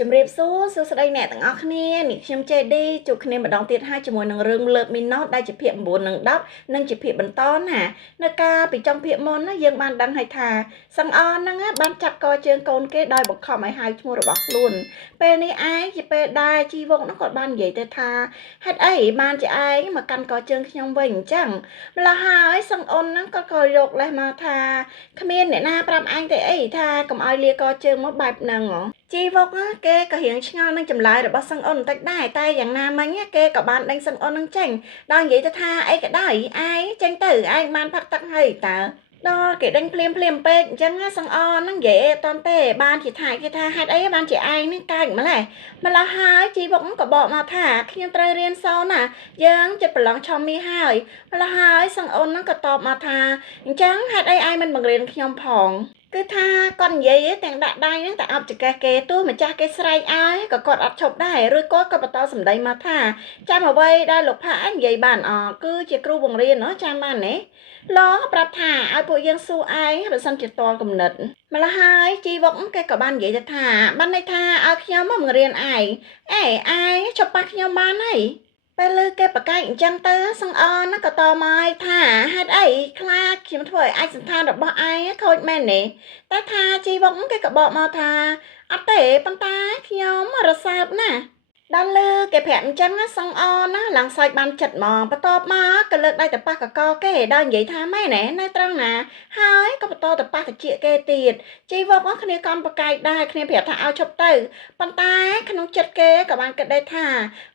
ជំរាបសួរសួស្តីអ្នកទាំងអស់គ្នានេះខ្ញុំចេឌីជួបគ្នាម្ដងទៀតហើយជាមួយនឹងរឿងលើកមីណូតដែលជាភាគ9និង10និងជាភាគបន្តណានៅការពីចុងភាគមុនណាយើងបានដឹងហើយថាសង្អនហ្នឹងបានចាប់កជើងកូនគេដោយបង្ខំឲ្យហៅឈ្មោះរបស់ខ្លួនពេលនេះឯងជាពេលដែលជីវកហ្នឹងគាត់បាននិយាយទៅថាហេតុអីបានជាឯងមកកាន់កជើងខ្ញុំវិញអញ្ចឹងម្ល៉េះហើយសង្អនហ្នឹងគាត់ក៏យកលេសមកថាគ្មានអ្នកណាប្រាប់ឯងទេអីថាកុំឲ្យលាកជើងមកបែបហ្នឹងហ៎ជីវកគេក៏រៀងឆ្ងល់នឹងចម្លើយរបស់សឹងអ៊ុនបន្តិចដែរតែយ៉ាងណាមិញគេក៏បានដេញសឹងអ៊ុននឹងចេញដល់និយាយទៅថាអីក៏ដោយឯងចេញទៅឯងបានផឹកទឹកហើយតើដល់គេដេញភ្លាមពេកអញ្ចឹងសឹងអ៊ុននឹងនិយាយអត់តាន់ទេបានជាថាគេថាហេតុអីបានជាឯងនឹងកើចម្លេះហើយជីវកក៏បកមកថាខ្ញុំត្រូវរៀនសូនណាយើងចិត្តប្រឡងឆមីហើយម្ល៉េះហើយសឹងអ៊ុននឹងក៏តបមកថាអញ្ចឹងហេតុអីឯងមិនបង្រៀនខ្ញុំផងគឺថាគាត់និយាយទាំងដាក់ដៃហ្នឹងតែអប់ចកេះគេទោះម្ចាស់គេស្រែកឲ្យក៏គាត់អត់ឈប់ដែរឬគាត់ក៏បន្តសម្ដីមកថាចាំអ្វីដែលលោកផានិយាយបានអត់គឺជាគ្រូបង្រៀនចាំបានទេលោកប្រាប់ថាឲ្យពួកយើងសួរឯងបើសិនជាតល់គំនិតម្ល៉េះហើយជីវកគេក៏បាននិយាយទៅថាបានន័យថាឲ្យខ្ញុំមកបង្រៀនឯងឯងចុះប៉ះខ្ញុំបានហើយពេលលើគេប្រកែកអញ្ចឹងទៅសង្អនក៏តមកថាហេតុអីខ្លាចខ្ញុំធ្វើឲ្យឯកសន្តានរបស់ឯងខូចមែនទេតែថាជីវកគេក៏បកមកថាអត់ទេប៉ុន្តែខ្ញុំរសើបណាស់ដល់លើគេប្រាប់អញ្ចឹងសង្អនណាឡើងសើចបានចិត្តហ្មងបន្ទាប់មកក៏លើកដៃទៅប៉ះកកគេដល់និយាយថាម៉ែណែនៅត្រង់ណាហើយក៏បន្តទៅប៉ះតិចគេទៀតជីវកគ្នាកំប្រកែកដែរគ្នាប្រាប់ថាឲ្យឈប់ទៅប៉ុន្តែក្នុងចិត្តគេក៏បានគិតដែរថា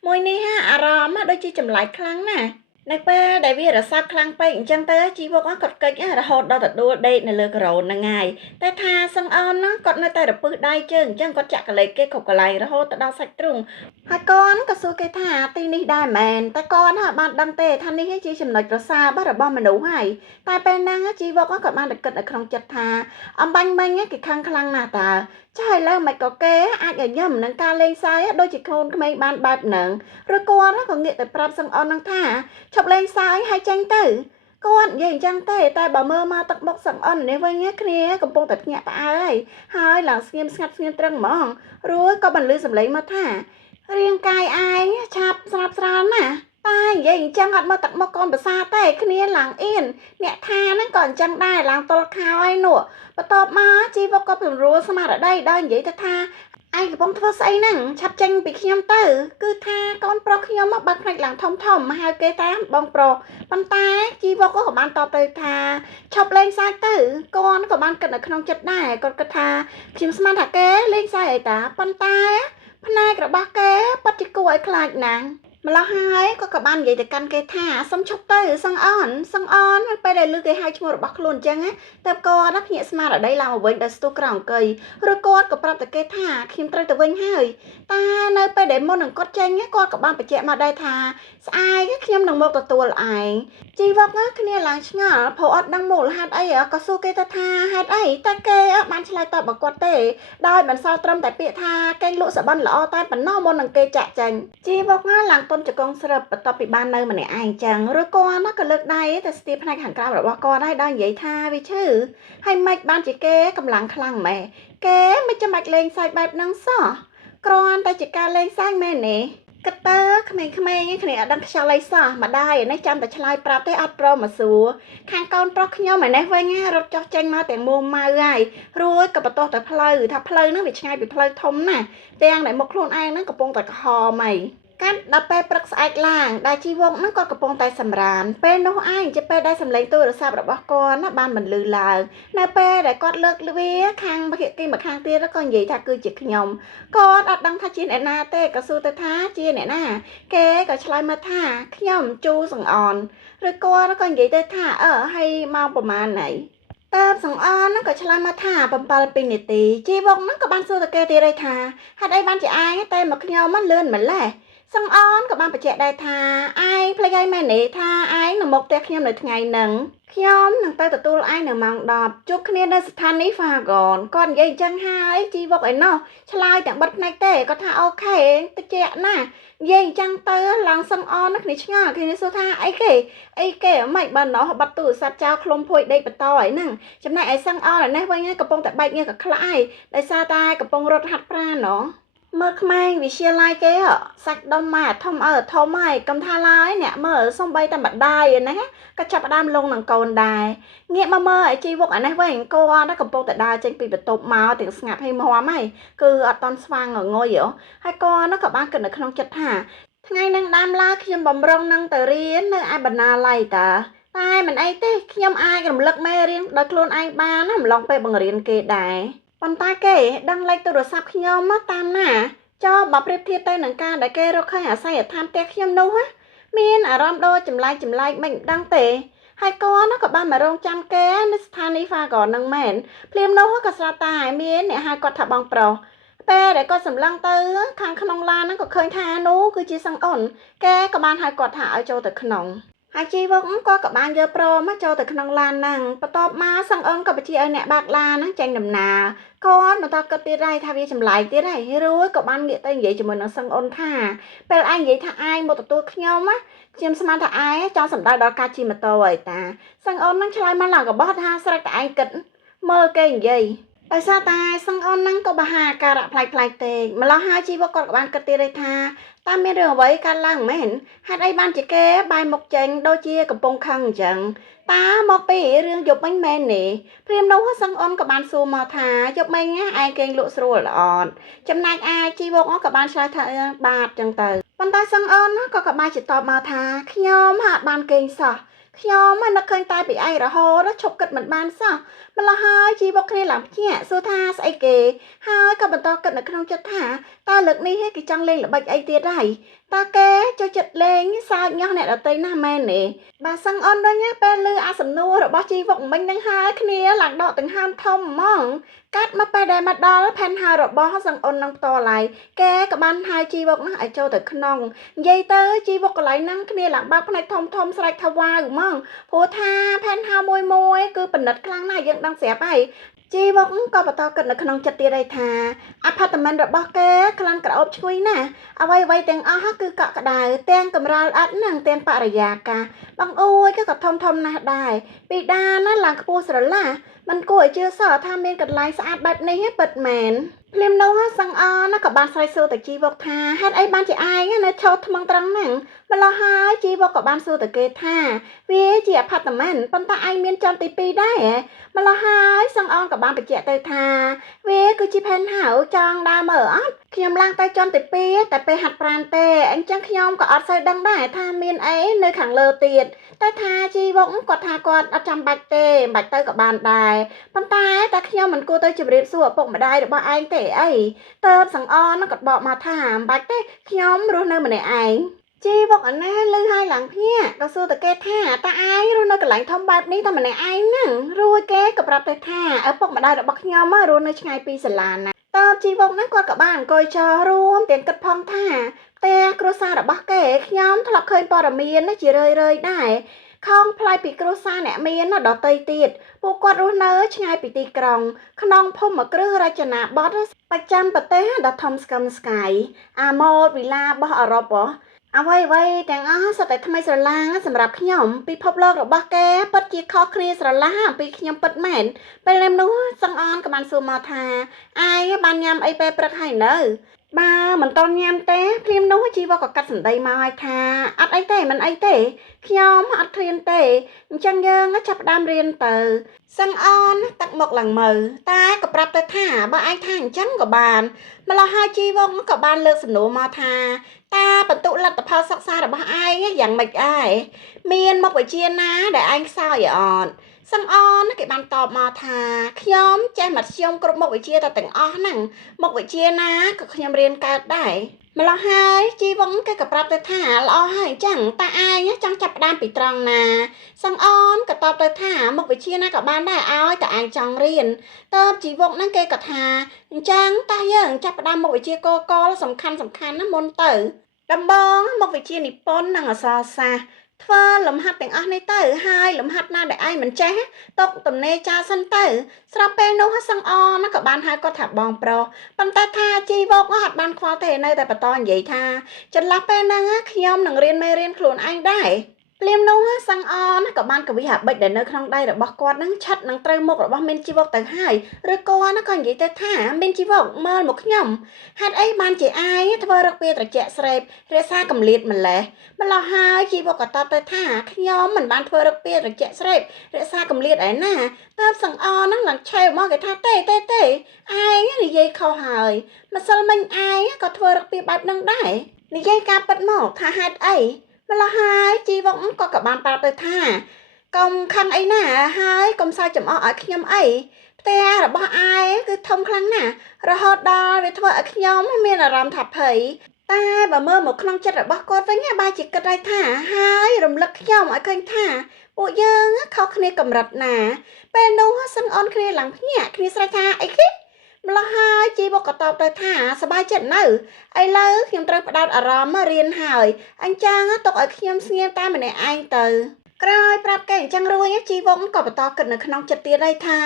មួយនេះអារម្មណ៍ដូចជាចម្លែកខ្លាំងណាស់នៅពេលដែលវារសាប់ខ្លាំងពេកអញ្ចឹងទៅជីវកគាត់កិច្ចរហូតដល់ទៅដួលដេកនៅលើការ៉ូនហ្នឹងហើយតែថាសឹងអនហ្នឹងគាត់នៅតែរពឹសដៃជើងអញ្ចឹងគាត់ចាក់កលេសគេគ្រប់កន្លែងរហូតទៅដល់សាច់ទ្រូងហើយកូនក៏សួរគេថាទីនេះដែរមែនតែកូនបានដឹងទេថានេះជាចំណុចប្រសើររបស់មនុស្សហើយតែពេលហ្នឹងជីវកគាត់បានតែគិតនៅក្នុងចិត្តថាអំបញ្ញមិញគេខឹងខ្លាំងណាស់តើចាឥឡូវមិនក៏គេអាចញញឹមនឹងការលេងសើចដូចជាកូនក្មេងបានបែបហ្នឹងឬគាត់ក៏ងាកទៅប្រាប់សឹងអនហ្នឹងថាឈប់លេងសើចហើយចេញទៅគាត់និយាយអញ្ចឹងទេតែបើមើលមកទឹកមុខសឹងអននេះវិញគ្នាកំពុងតែភ្ញាក់ផ្អើលហើយឡើងស្ងៀមស្ងាត់ស្ងៀមត្រឹងហ្មងរួចក៏បន្លឺសម្លេងមកថារាងកាយឯងឆាប់ស្រាប់ស្រាលណាស់តែនិយាយអញ្ចឹងអត់មើលទឹកមុខកូនប្រសាទេគ្នាឡើងអៀនអ្នកថាហ្នឹងក៏អញ្ចឹងដែរឡើងទល់ខោហើយនោះបន្ទាប់មកជីវកក៏ព្រោះស្មារតីដល់និយាយទៅថាឯងកំពុងធ្វើស្អីហ្នឹងឆាប់ចេញពីខ្ញុំទៅគឺថាកូនប្រុសខ្ញុំមកបើកផ្នែកឡើងធំមកហៅគេតាមបងប្រុសប៉ុន្តែជីវកក៏បានតបទៅថាឈប់លេងសើចទៅកូនក៏បានគិតនៅក្នុងចិត្តដែរគាត់គិតថាខ្ញុំស្មានថាគេលេងសើចអីតាប៉ុន្តែផ្នែករបស់គេពិតជាគួរឲ្យខ្លាចណាស់ម្ល៉េះហើយក៏បាននិយាយទៅកាន់គេថាសុំឈប់ទៅសឹងអនពេលដែលឮគេហៅឈ្មោះរបស់ខ្លួនអញ្ចឹងតែគាត់ភ្ញាក់ស្មារតីឡើងមកវិញដោយស្ទុះក្រោមអង្គុយឬគាត់ក៏ប្រាប់តែគេថាខ្ញុំត្រូវទៅវិញហើយតែនៅពេលដែលមុននឹងគាត់ចេញគាត់ក៏បានបញ្ជាក់មកដែរថាស្អែកខ្ញុំនឹងមកទទួលឯងជីវកគ្នាឡើងឆ្ងល់ព្រោះអត់ដឹងមូលហេតុអីក៏សួរគេទៅថាហេតុអីតែគេបានឆ្លើយតបមកគាត់ទេដោយមិនសល់ត្រឹមតែពាក្យថាគេលក់សបិនល្អតែប៉ុណ្ណោះមុននឹងគេចាក់ចេញជីវកឡើងទុនចកងស្រាប់បន្ទាប់ពីបាននៅម្នាក់ឯងចឹងឬគាត់ក៏លើកដៃទៅស្ទាបផ្នែកខាងក្រៅរបស់គាត់ហើយដល់និយាយថាវាឈឺហើយមិនបានជាគេកម្លាំងខ្លាំងម៉េះគេមិនចាំបាច់លេងសើចបែបហ្នឹងសោះគ្រាន់តែជាការលេងសើចមែនទេកតើក្មេងៗគ្នាអត់ដឹងខ្យល់អីសោះម្ដាយនេះចាំតែឆ្លើយប្រាប់ទេអត់ព្រមមកសួរខាងកូនប្រុសខ្ញុំឯនេះវិញរត់ចុះចេញមកទាំងមួម៉ៅហើយរួចក៏បន្ទាស់ទៅផ្លូវថាផ្លូវហ្នឹងវាឆ្ងាយពីផ្លូវធំណាស់ទាំងដែលមុខខ្លួនឯងហ្នឹងកំពុងតែក្រហមហើយកាត់ដល់ពេលព្រឹកស្អែកឡើងដែលជីវកហ្នឹងគាត់កំពុងតែសម្រានពេលនោះឯងជាពេលដែលសម្លេងទូរស័ព្ទរបស់គាត់បានបន្លឺឡើងនៅពេលដែលគាត់លើកវាខាងភាគីម្ខាងទៀតក៏និយាយថាគឺជាខ្ញុំគាត់អត់ដឹងថាជាអ្នកណាទេក៏សួរទៅថាជាអ្នកណាគេក៏ឆ្លើយមកថាខ្ញុំជូសង្អនឬគាត់ក៏និយាយទៅថាហើយមកប្រហែលណៃតើសង្អនហ្នឹងក៏ឆ្លើយមកថា7 នាទីជីវកហ្នឹងក៏បានសួរទៅគេទៀតថាហេតុអីបានជាឯងតែមកខ្ញុំមិនលឿនម្លេះសង្អនក៏បានបញ្ជាក់ដែរថាឯងភ្លេចឲ្យមែនទេថាឯងនឹងមកផ្ទះខ្ញុំនៅថ្ងៃហ្នឹងខ្ញុំនឹងទៅទទួលឯងនៅម៉ោង10ជួបគ្នានៅស្ថានីយ៍ Fagon គាត់និយាយអញ្ចឹងហើយជីវកឯណោះឆ្លើយទាំងបិទភ្នែកទេគាត់ថាអូខេតិចណានិយាយអញ្ចឹងទៅឡើងសឹងអនគ្នាឆ្ងល់គ្នាសួរថាអីគេមិនបើណោះបាត់ទូរស័ព្ទចោលឃ្លុំភួយដេកបន្តហើយហ្នឹងចំណែកឯសឹងអននេះវិញកំពុងតែបែកញើសក៏ខ្លាចដោយសារតែកំពុងរត់ហាត់ប្រាណណោះ មើលក្មេងវិទ្យាល័យគេសាច់ដុំម៉ែធំធំហើយកុំថាឡើយអ្នកមើលសំបីតែម្ដាយណាក៏ចាប់ផ្ដើមលងនឹងកូនដែរងាកមកមើលឲ្យជីវុកអានេះវិញគាត់កំពុងតែដើរចេញពីបន្ទប់មកទាំងស្ងាត់ហើយមាំហើយគឺអត់តន់ស្វាងងុយហើយគាត់ក៏បានគិតនៅក្នុងចិត្តថាថ្ងៃនឹងដើមឡើយខ្ញុំបំរុងនឹងទៅរៀននៅឯបណ្ណាល័យតាតែមិនអីទេខ្ញុំអាចរំលឹកមេរៀនដោយខ្លួនឯងបានណាម្លងពេលបង្រៀនគេដែរប៉ុន្តែគេដឹងលេខទូរស័ព្ទខ្ញុំមកតាមណាចុះបើប្រៀបធៀបទៅនឹងការដែលគេរកឃើញអាស័យដ្ឋានផ្ទះខ្ញុំនោះមានអារម្មណ៍ដូចចម្លែកមិនដឹងទេហើយគាត់ក៏បានមករងចាំគេនៅស្ថានីយ៍ហ្វាហ្គននឹងមែនភ្លាមនោះក៏ស្រាប់តែមានអ្នកហៅគាត់ថាបងប្រុសពេលដែលគាត់សម្លឹងទៅខាងក្នុងឡានហ្នឹងក៏ឃើញថានោះគឺជាសឹងអូនគេក៏បានហៅគាត់ថាឲ្យចូលទៅក្នុងហើយជីវុកគាត់ក៏បានយកព្រមមកចូលទៅក្នុងឡានហ្នឹងបន្ទាប់មកសឹងអូនក៏បញ្ជាឲ្យអ្នកបើកឡានហ្នឹងចេញដំណើរគាត់បន្តគិតទៀតហើយថាវាចម្លែកទៀតហើយរួចក៏បានងាកទៅនិយាយជាមួយនឹងសឹងអូនថាពេលឯងនិយាយថាឯងមកទទួលខ្ញុំខ្ញុំស្មានថាឯងចង់សម្ដៅដល់ការជិះម៉ូតូហើយតាសឹងអូនហ្នឹងឆ្លើយមកឡើងក៏បោះថាស្រេចតែឯងគិតមើលគេនិយាយដោយសារតែសឹងអូនហ្នឹងក៏បហាការៈប្លែកទេម្ល៉េះហើយជីវុកគាត់ក៏បានគិតទៀតថាតាមមានរឿងអ្វីកើតឡើងមែនហេតុអីបានជាគេបែរមុខចេញដូចជាកំពុងខឹងអញ្ចឹងតាមកពីរឿងយប់មិញមែនទេព្រាមនោះសឹងអូនក៏បានសួរមកថាយប់មិញឯងគេងលក់ស្រួលល្អអត់ចំណែកឯជីវុកក៏បានឆ្លើយថាបាទអញ្ចឹងទៅប៉ុន្តែសឹងអូនក៏បានជាតបមកថាខ្ញុំហាក់បានគេងសោះខ្ញុំនឹកឃើញតែពីឯងរហូតឈប់គិតមិនបានសោះម្ល៉េះហើយជីវុកគ្នាឡើងភ្ញាក់សួរថាស្អីគេហើយក៏បន្តគិតនៅក្នុងចិត្តថាតើលើកនេះគេចង់លេងល្បិចអីទៀតហើយតើគេចូលចិត្តលេងសើចញ៉ោះអ្នកដទៃណាស់មែនទេបាទសឹងអូនវិញពេលឮអាសំណួររបស់ជីវុកមិញនឹងហើយគ្នាឡើងដកដង្ហើមធំហ្មងកាត់មកពេលដែលមកដល់ផែនហៅរបស់សឹងអូននឹងផ្ទាល់ហើយគេក៏បានហៅជីវុកនឹងឲ្យចូលទៅក្នុងនិយាយទៅជីវុកកន្លែងហ្នឹងគ្នាឡើងបើកភ្នែកធំស្រែកថាវ៉ាវហ្មងព្រោះថាផែនហៅមួយគឺពិនិត្យខ្លាំងណាស់យើងដឹងស្រាប់ហើយជីវុកក៏បន្តគិតនៅក្នុងចិត្តទៀតហើយថាអាផាតមិនរបស់គេក្លិនក្រអូបឈ្ងុយណាស់អ្វីទាំងអស់គឺកក់ក្ដៅទាំងកម្រាលអិតនិងទាំងបរិយាកាសបងអួយក៏ធំណាស់ដែរពីដានណាឡើងខ្ពស់ស្រឡះมันគួរឲ្យជឿសោះថាមានកន្លែងស្អាតបែបនេះពិតមែនភ្លាមនោះសឹងអណាក៏បានស្រែកសួរទៅជីវុកថាហេតុអីបានជាឯងនៅឈរថ្មឹងត្រង់ហ្នឹងម្ល៉េះហើយជីវុកក៏បានសួរទៅគេថាវាជាអាផាតមិនប៉ុន្តែឯងមានជាន់ទី2ដែរម្ល៉េះហើយសឹងអនក៏បានបញ្ជាក់ទៅថាវាគឺជាផែនហៅចង់ដើរមើលអត់ខ្ញុំឡើងទៅជាន់ទី2តែពេលហាត់ប្រាណទេអញ្ចឹងខ្ញុំក៏អត់សូវដឹងដែរថាមានអីនៅខាងលើទៀតតែថាជីវុកគាត់ថាគាត់អត់ចាំបាច់ទេមិនបាច់ទៅក៏បានដែរប៉ុន្តែខ្ញុំមិនគួរទៅជម្រាបសួរឪពុកម្ដាយរបស់ឯងទេអីតើសង្អនក៏បកមកថាមិនបាច់ទេខ្ញុំរស់នៅម្នាក់ឯងជីវុកអាណាលឺហើយឡើងភ្ញាក់ក៏សួរទៅគេថាតើឯងរស់នៅកន្លែងធំបែបនេះតែម្នាក់ឯងហ្នឹងរួចគេក៏ប្រាប់ទៅថាឪពុកម្ដាយរបស់ខ្ញុំរស់នៅឆ្ងាយពីសាលាណាតើជីវុកហ្នឹងគាត់ក៏បានអង្គុយចោលរួមទាំងគិតផងថាផ្ទះគ្រួសាររបស់គេខ្ញុំធ្លាប់ឃើញព័ត៌មានជារឿយដែរខំផ្លាយពីគ្រួសារអ្នកមានដតីទៀតពួកគាត់រស់នៅឆ្ងាយពីទីក្រុងក្នុងភូមិគ្រឹះរចនាបថបច្ចាំប្រទេសដ៏ធំស្កឹមស្កាយអាម៉ូតវិឡារបស់អឺរ៉ុបអ្វីទាំងអស់សុទ្ធតែថ្មីស្រឡាងសម្រាប់ខ្ញុំពិភពលោករបស់គេពិតជាខុសគ្នាស្រឡះអំពីខ្ញុំពិតមែនពេលនោះសឹងអនក៏បានសួរមកថាឯងបានញ៉ាំអីពេលព្រឹកហើយនៅបើមិនតន់ញ៉ាំទេភ្លាមនោះជីវក៏កាត់សម្ដីមកឲ្យថាអត់អីទេមិនអីទេខ្ញុំអត់ឃ្លានទេអញ្ចឹងយើងចាប់ផ្ដើមរៀនទៅសឹងអនទឹកមុខឡើងមើលតែក៏ប្រាប់ទៅថាបើឯងថាអញ្ចឹងក៏បានម្ល៉េះហើយជីវក៏បានលើកសំណួរមកថាតាបន្ទុកលទ្ធផលសិក្សារបស់ឯងយ៉ាងម៉េចឯងមានមុខវិជ្ជាណាដែលឯងខ្សោយអត់សឹងអនគេបានតបមកថាខ្ញុំចេះមធ្យមគ្រប់មុខវិជ្ជាទាំងអស់ហ្នឹងមុខវិជ្ជាណាក៏ខ្ញុំរៀនកើតដែរម្ល៉េះហើយជីវងគេក៏ប្រាប់ទៅថាល្អហើយអញ្ចឹងតាឯងចង់ចាប់ផ្ដើមពីត្រង់ណាសឹងអនក៏តបទៅថាមុខវិជ្ជាណាក៏បានដែរឲ្យតែឯងចង់រៀនតើជីវងហ្នឹងគេក៏ថាអញ្ចឹងតាយើងចាប់ផ្ដើមមុខវិជ្ជាកសំខាន់ណាមុនទៅដំបងមុខវិជ្ជានិពន្ធនិងអក្សរសាស្ត្រធ្វើលំហាត់ទាំងអស់នេះទៅហើយលំហាត់ណាដែលឯងមិនចេះຕົកទំនេរចាសិនទៅស្រាប់ពេលនោះសឹងអនក៏បានហៅគាត់ថាបងប្រុសប៉ុន្តែថាជីវកអត់បានខ្វល់ទេនៅតែបន្តនិយាយថាចន្លោះពេលហ្នឹងខ្ញុំនឹងរៀនមេរៀនខ្លួនឯងដែរ ព្រាមនោះសង្អនក៏បានកវិហាបិចដែលនៅក្នុងដៃរបស់គាត់នឹងឆាត់នឹងត្រូវមុខរបស់មានជីវកទៅហើយឬគាត់ក៏និយាយទៅថាមានជីវកមើលមកខ្ញុំហេតុអីបានជាអាយធ្វើរកពេលត្រជាក់ស្រេបរក្សាកម្លៀតម្លេះម្ល៉េះហើយជីវកក៏តបទៅថាខ្ញុំមិនបានធ្វើរកពេលត្រជាក់ស្រេបរក្សាកម្លៀតឯណាតើសង្អននឹងឡើងឆេវមកគេថាទេអាយនិយាយខុសហើយម្សិលមិញអាយក៏ធ្វើរកពេលបែបនឹងដែរនិយាយការពិតមកថាហេតុអីម្ល៉េះហើយជីវកក៏បានប្រាប់ទៅថាកុំខឹងអីណាហើយកុំសើចចំអកឲ្យខ្ញុំអីផ្ទះរបស់អាយគឺធំខ្លាំងណាស់រហូតដល់វាធ្វើឲ្យខ្ញុំមានអារម្មណ៍ថាភ័យតែបើមើលមកក្នុងចិត្តរបស់គាត់វិញបែរជាគិតឲ្យថាហើយរំលឹកខ្ញុំឲ្យឃើញថាពួកយើងខុសគ្នាកម្រិតណាពេលនោះសឹងអូនគ្នាឡើងភ្ញាក់គ្នាស្រែកថាអីគេម្ល៉េះហើយជីវកក៏តបទៅថាសប្បាយចិត្តនៅឥឡូវខ្ញុំត្រូវផ្ដោតអារម្មណ៍រៀនហើយអញ្ចឹងទុកឲ្យខ្ញុំស្ងៀមតែម្នាក់ឯងទៅក្រោយប្រាប់គេអញ្ចឹងរួចជីវកក៏បន្តគិតនៅក្នុងចិត្តទៀតហើយថា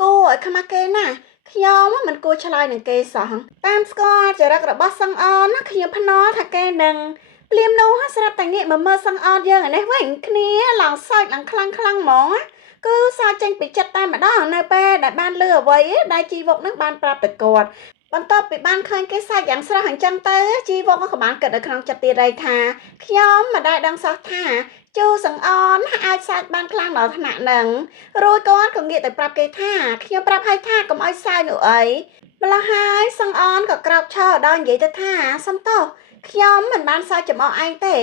គួរឲ្យខ្មាស់គេណាខ្ញុំមិនគួរឆ្លើយនឹងគេសោះតាមស្គាល់ចរិតរបស់សឹងអូនខ្ញុំភ្នាល់ថាគេនឹងព្រាមនោះស្រាប់តែងាកមកមើលសឹងអូនយើងឯនេះវិញគ្នាឡើងសើចឡើងខ្លាំងហ្មងគឺសើចចេញពីចិត្តតែម្ដងនៅពេលដែលបានលើអ្វីដែលជីវកនឹងបានប្រាប់ទៅគាត់បន្ទាប់ពីបានឃើញគេសើចយ៉ាងស្រស់អញ្ចឹងទៅជីវកក៏បានគិតនៅក្នុងចិត្តទៀតដែរថាខ្ញុំមិនដែលដឹងសោះថាជូសង្អនអាចសើចបានខ្លាំងដល់ថ្នាក់នឹងរួចគាត់ក៏ងាកទៅប្រាប់គេថាខ្ញុំប្រាប់ឲ្យថាកុំឲ្យសើចនោះអីម្ល៉េះហើយសង្អនក៏ក្រោកឈរដល់និយាយទៅថាសំទោសខ្ញុំមិនបានសើចចំអកឯងទេ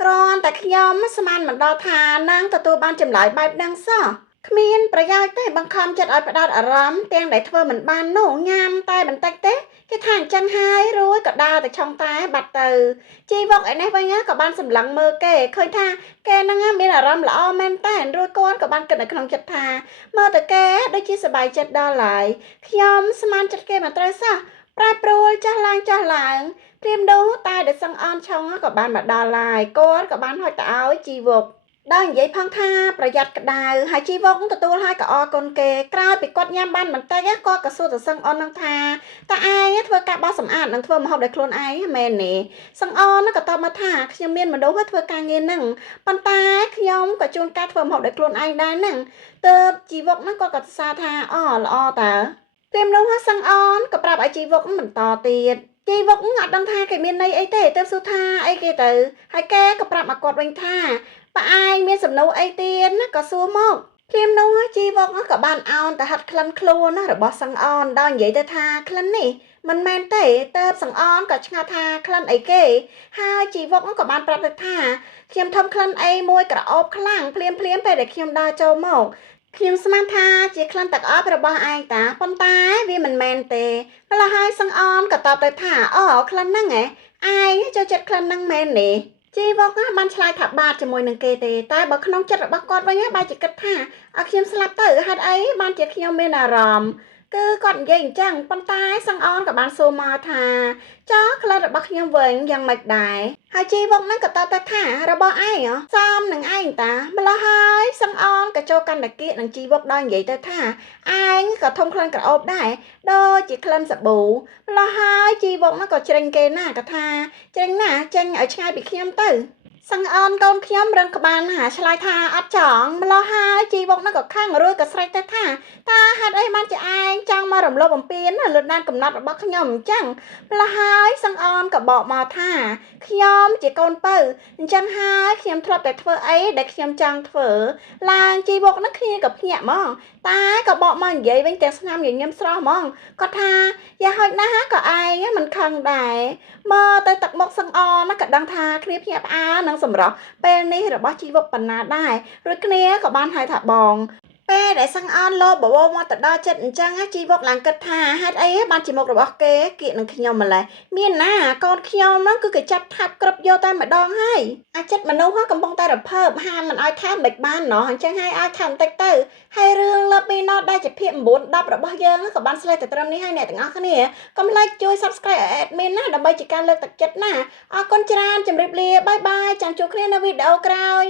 គ្រាន់តែខ្ញុំស្មានមិនដល់ថានឹងទទួលបានចម្លើយបែបហ្នឹងសោះគ្មានប្រយោជន៍ទេបង្ខំចិត្តឲ្យផ្ដោតអារម្មណ៍ទាំងដែលធ្វើមិនបាននោះញ៉ាំតែបន្តិចទេគេថាអញ្ចឹងហើយរួចក៏ដើរទៅឆុងតែបាត់ទៅជីវកឯនេះវិញក៏បានសម្លឹងមើលគេឃើញថាគេហ្នឹងមានអារម្មណ៍ល្អមែនតែនរួចគាត់ក៏បានគិតនៅក្នុងចិត្តថាមើលទៅគេដូចជាសប្បាយចិត្តដល់ហើយខ្ញុំស្មានចិត្តគេមិនត្រូវសោះប្រែប្រួលចាស់ឡើងព្រាមនោះតែដែលសឹងអនឆុងក៏បានមកដល់ហើយគាត់ក៏បានហុចទៅឲ្យជីវកដល់និយាយផងថាប្រយ័ត្នក្តៅហើយជីវកទទួលហើយក៏អរគុណគេក្រោយពីគាត់ញ៉ាំបានបន្តិចគាត់ក៏សួរទៅសឹងអូននឹងថាតើឯងធ្វើការបោសសម្អាតនិងធ្វើម្ហូបដោយខ្លួនឯងមែនទេសឹងអូនក៏តបមកថាខ្ញុំមានមនុស្សធ្វើការងារហ្នឹងប៉ុន្តែខ្ញុំក៏ជួនកាលធ្វើម្ហូបដោយខ្លួនឯងដែរហ្នឹងទើបជីវកហ្នឹងគាត់ក៏សរសើរថាអូល្អតើពេលនោះសឹងអូនក៏ប្រាប់ឲ្យជីវកបន្តទៀតជីវកអត់ដឹងថាគេមានន័យអីទេទើបសួរថាអីគេទៅហើយគេក៏ប្រាប់មកគាត់វិញថាប៉ាឯងមានសំណួរអីទៀតណាក៏សួរមកព្រាមនោះជីវកក៏បានអោនទៅហាត់ក្លិនខ្លួនណារបស់សឹងអនដល់និយាយទៅថាក្លិននេះមិនមែនទេតើបសឹងអនក៏ឆ្ងល់ថាក្លិនអីគេហើយជីវកក៏បានប្រាប់ទៅថាខ្ញុំធំក្លិនអីមួយក្រអូបខ្លាំងភ្លាមពេលដែលខ្ញុំដើរចូលមកខ្ញុំស្មានថាជាក្លិនទឹកអប់របស់ឯងតាប៉ុន្តែវាមិនមែនទេម្ល៉េះហើយសឹងអនក៏តបទៅថាអូក្លិនហ្នឹងឯងចូលចិត្តក្លិនហ្នឹងមែនទេជីវកបានឆ្លើយថាបាទជាមួយនឹងគេទេតែបើក្នុងចិត្តរបស់គាត់វិញបែរជាគិតថាឲ្យខ្ញុំស្លាប់ទៅហេតុអីបានជាខ្ញុំមានអារម្មណ៍គឺគាត់និយាយអញ្ចឹងប៉ុន្តែសឹងអនក៏បានសួរមកថាចុះក្លិនរបស់ខ្ញុំវិញយ៉ាងម៉េចដែរហើយជីវកហ្នឹងក៏តបទៅថារបស់ឯងសមនឹងឯងតាម្ល៉េះហើយសឹងអនក៏ចូលកាន់តាគៀកនឹងជីវកដល់និយាយទៅថាឯងក៏ធំក្លិនក្រអូបដែរដូចជាក្លិនសាប៊ូម្ល៉េះហើយជីវកហ្នឹងក៏ជ្រិញគេណាក៏ថាជ្រិញណាចេញឲ្យឆ្ងាយពីខ្ញុំទៅសឹងអូនកូនខ្ញុំរឹងក្បាលណាឆ្លើយថាអត់ចង់ម្ល៉េះហើយជីវកហ្នឹងក៏ខឹងរួចក៏ស្រែកទៅថាតើហេតុអីបានជាឯងចង់មករំលោភបំពានលើដែនកំណត់របស់ខ្ញុំអញ្ចឹងម្ល៉េះហើយសឹងអូនក៏បកមកថាខ្ញុំជាកូនពៅអញ្ចឹងហើយខ្ញុំធ្លាប់តែធ្វើអីដែលខ្ញុំចង់ធ្វើឡើងជីវកហ្នឹងគ្នាក៏ភ្ញាក់ហ្មងតែក៏បកមកនិយាយវិញទាំងស្នាមញញឹមស្រស់ហ្មងគាត់ថាយ៉ាហោចណាស់ក៏ឯងមិនខឹងដែរមើលទៅទឹកមុខសឹងអនក៏ដឹងថាគ្នាភ្ញាក់ផ្អើលនឹងសម្រស់ពេលនេះរបស់ជីវកបណ្ណាដែររួចគ្នាក៏បានហៅថាបងពេលដែលសឹងអនលោបបោមកទៅដល់ចិត្តអញ្ចឹងជីវកឡើងគិតថាហេតុអីបានជាមុខរបស់គេគៀកនឹងខ្ញុំម្លេះមានណាកូនខ្ញុំហ្នឹងគឺគេចាប់ថាប់គ្រប់យកតែម្ដងហើយអាចិត្តមនុស្សកំពុងតែរភើបហាមមិនឲ្យថែមមិនបានណោះអញ្ចឹងហើយឲ្យថែមបន្តិចទៅហើយរឿងលើពីណោះដែលជាភាគ9 10របស់យើងក៏បានស្លេះទៅត្រឹមនេះហើយអ្នកទាំងអស់គ្នាកុំភ្លេចជួយ Subscribe ឲ្យ Admin ណាដើម្បីជាការលើកទឹកចិត្តណាអរគុណច្រើនជម្រាបលាបាយបាយចាំជួបគ្នានៅវីដេអូក្រោយ